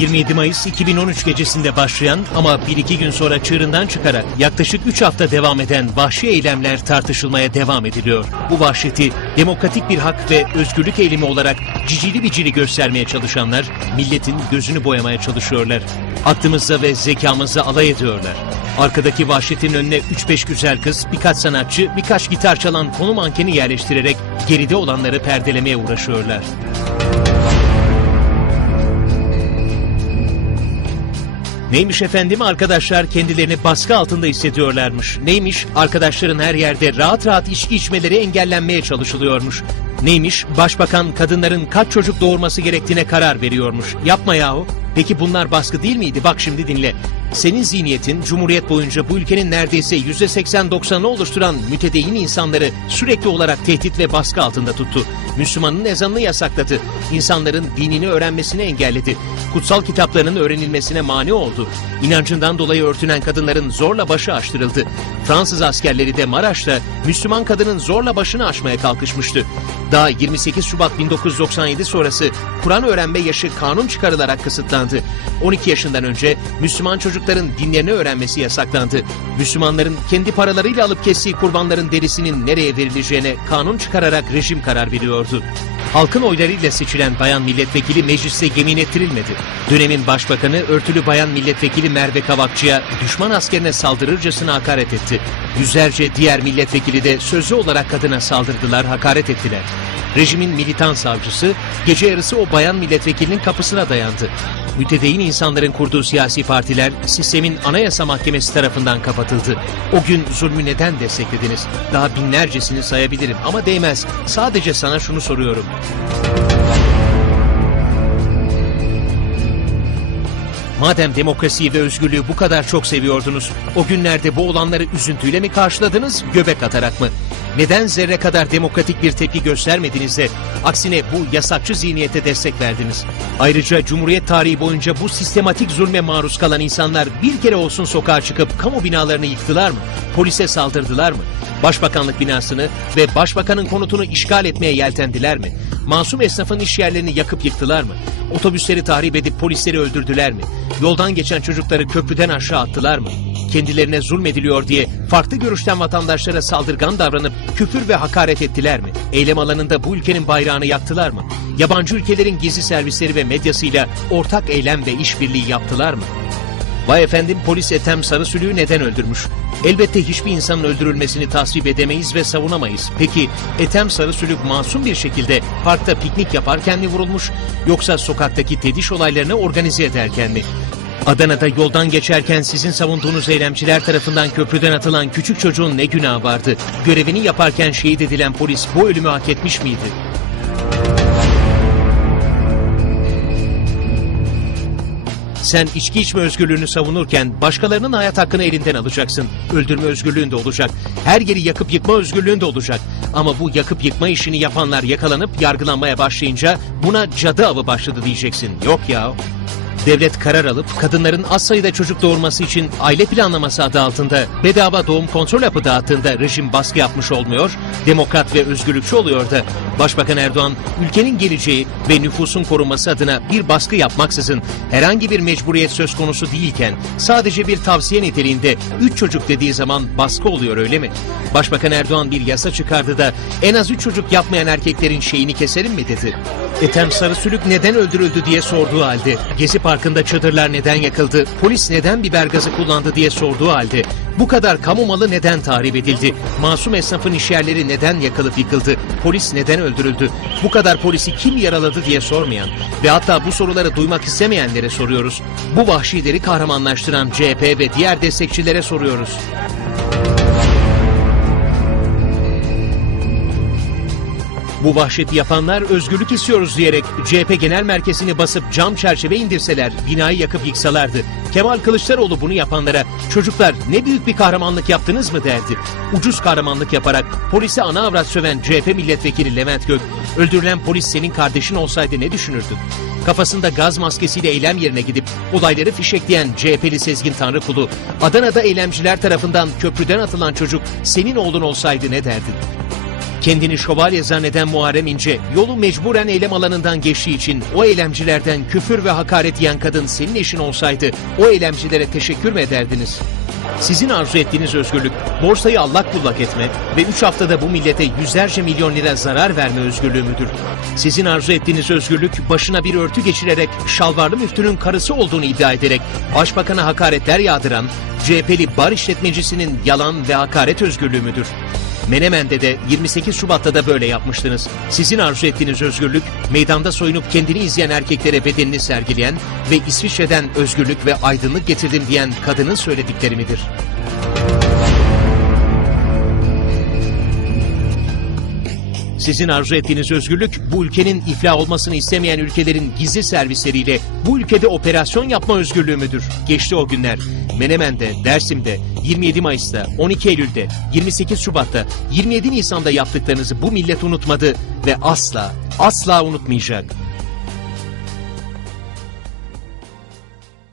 27 Mayıs 2013 gecesinde başlayan ama 1-2 gün sonra çığırından çıkarak yaklaşık 3 hafta devam eden vahşi eylemler tartışılmaya devam ediliyor. Bu vahşeti demokratik bir hak ve özgürlük eylemi olarak cicili bicili göstermeye çalışanlar milletin gözünü boyamaya çalışıyorlar. Aklımızla ve zekamızla alay ediyorlar. Arkadaki vahşetin önüne 3-5 güzel kız, birkaç sanatçı, birkaç gitar çalan konu mankeni yerleştirerek geride olanları perdelemeye uğraşıyorlar. Neymiş efendim arkadaşlar kendilerini baskı altında hissediyorlarmış. Neymiş arkadaşların her yerde rahat rahat içki içmeleri engellenmeye çalışılıyormuş. Neymiş başbakan kadınların kaç çocuk doğurması gerektiğine karar veriyormuş. Yapma yahu. Peki bunlar baskı değil miydi? Bak şimdi dinle. Senin zihniyetin Cumhuriyet boyunca bu ülkenin neredeyse %80-90'ını oluşturan mütedeyyin insanları sürekli olarak tehdit ve baskı altında tuttu. Müslümanın ezanını yasakladı. İnsanların dinini öğrenmesini engelledi. Kutsal kitaplarının öğrenilmesine mani oldu. İnancından dolayı örtünen kadınların zorla başı açtırıldı. Fransız askerleri de Maraş'ta Müslüman kadının zorla başını açmaya kalkışmıştı. Daha 28 Şubat 1997 sonrası Kur'an öğrenme yaşı kanun çıkarılarak kısıtlandı. 12 yaşından önce Müslüman çocukların dinlerini öğrenmesi yasaklandı. Müslümanların kendi paralarıyla alıp kestiği kurbanların derisinin nereye verileceğine kanun çıkararak rejim karar veriyordu. Halkın oylarıyla seçilen bayan milletvekili mecliste yemin ettirilmedi. Dönemin başbakanı örtülü bayan milletvekili Merve Kavakçı'ya düşman askerine saldırırcasına hakaret etti. Yüzlerce diğer milletvekili de sözlü olarak kadına saldırdılar, hakaret ettiler. Rejimin militan savcısı gece yarısı o bayan milletvekilinin kapısına dayandı. Mütedeyyin insanların kurduğu siyasi partiler sistemin anayasa mahkemesi tarafından kapatıldı. O gün zulmü neden desteklediniz? Daha binlercesini sayabilirim ama değmez. Sadece sana şunu soruyorum. Madem demokrasiyi ve özgürlüğü bu kadar çok seviyordunuz, o günlerde bu olanları üzüntüyle mi karşıladınız, göbek atarak mı? Neden zerre kadar demokratik bir tepki göstermediniz de aksine bu yasakçı zihniyete destek verdiniz? Ayrıca Cumhuriyet tarihi boyunca bu sistematik zulme maruz kalan insanlar bir kere olsun sokağa çıkıp kamu binalarını yıktılar mı? Polise saldırdılar mı? Başbakanlık binasını ve başbakanın konutunu işgal etmeye yeltendiler mi? Masum esnafın iş yerlerini yakıp yıktılar mı? Otobüsleri tahrip edip polisleri öldürdüler mi? Yoldan geçen çocukları köprüden aşağı attılar mı? Kendilerine zulmediliyor diye farklı görüşten vatandaşlara saldırgan davranıp küfür ve hakaret ettiler mi? Eylem alanında bu ülkenin bayrağını yaktılar mı? Yabancı ülkelerin gizli servisleri ve medyasıyla ortak eylem ve işbirliği yaptılar mı? Vay efendim polis Ethem Sarısülüğü neden öldürmüş? Elbette hiçbir insanın öldürülmesini tasvip edemeyiz ve savunamayız. Peki Ethem Sarısülük masum bir şekilde parkta piknik yaparken mi vurulmuş yoksa sokaktaki tediş olaylarını organize ederken mi? Adana'da yoldan geçerken sizin savunduğunuz eylemciler tarafından köprüden atılan küçük çocuğun ne günahı vardı? Görevini yaparken şehit edilen polis bu ölümü hak etmiş miydi? Sen içki içme özgürlüğünü savunurken başkalarının hayat hakkını elinden alacaksın. Öldürme özgürlüğün de olacak. Her yeri yakıp yıkma özgürlüğün de olacak. Ama bu yakıp yıkma işini yapanlar yakalanıp yargılanmaya başlayınca buna cadı avı başladı diyeceksin. Yok ya. Devlet karar alıp kadınların az sayıda çocuk doğurması için aile planlaması adı altında bedava doğum kontrol hapı dağıttığında rejim baskı yapmış olmuyor, demokrat ve özgürlükçü oluyor da Başbakan Erdoğan ülkenin geleceği ve nüfusun korunması adına bir baskı yapmaksızın herhangi bir mecburiyet söz konusu değilken sadece bir tavsiye niteliğinde 3 çocuk dediği zaman baskı oluyor öyle mi? Başbakan Erdoğan bir yasa çıkardı da en az 3 çocuk yapmayan erkeklerin şeyini keselim mi dedi. Ethem Sarısülük neden öldürüldü diye sorduğu halde, Gezi Parkı'nda çadırlar neden yakıldı, polis neden biber gazı kullandı diye sorduğu halde, bu kadar kamu malı neden tahrip edildi, masum esnafın işyerleri neden yakılıp yıkıldı, polis neden öldürüldü, bu kadar polisi kim yaraladı diye sormayan ve hatta bu soruları duymak istemeyenlere soruyoruz. Bu vahşileri kahramanlaştıran CHP ve diğer destekçilere soruyoruz. Bu vahşeti yapanlar özgürlük istiyoruz diyerek CHP genel merkezini basıp cam çerçeve indirseler, binayı yakıp yıksalardı. Kemal Kılıçdaroğlu bunu yapanlara çocuklar ne büyük bir kahramanlık yaptınız mı derdi. Ucuz kahramanlık yaparak polisi ana avrat söven CHP milletvekili Levent Gök, öldürülen polis senin kardeşin olsaydı ne düşünürdün? Kafasında gaz maskesiyle eylem yerine gidip olayları fişekleyen CHP'li Sezgin Tanrıkulu, Adana'da eylemciler tarafından köprüden atılan çocuk senin oğlun olsaydı ne derdin? Kendini şövalye zanneden Muharrem İnce, yolu mecburen eylem alanından geçtiği için o eylemcilerden küfür ve hakaret yiyen kadın senin eşin olsaydı o eylemcilere teşekkür mü ederdiniz? Sizin arzu ettiğiniz özgürlük, borsayı allak bullak etme ve 3 haftada bu millete yüzlerce milyon lira zarar verme özgürlüğü müdür? Sizin arzu ettiğiniz özgürlük, başına bir örtü geçirerek şalvarlı müftünün karısı olduğunu iddia ederek başbakana hakaretler yağdıran CHP'li bar işletmecisinin yalan ve hakaret özgürlüğü müdür? Menemen'de de 28 Şubat'ta da böyle yapmıştınız. Sizin arzu ettiğiniz özgürlük, meydanda soyunup kendini izleyen erkeklere bedenini sergileyen ve İsviçre'den özgürlük ve aydınlık getirdim diyen kadının söyledikleri midir? Sizin arzu ettiğiniz özgürlük, bu ülkenin iflah olmasını istemeyen ülkelerin gizli servisleriyle bu ülkede operasyon yapma özgürlüğü müdür? Geçti o günler. Menemen'de, Dersim'de, 27 Mayıs'ta, 12 Eylül'de, 28 Şubat'ta, 27 Nisan'da yaptıklarınızı bu millet unutmadı ve asla, asla unutmayacak.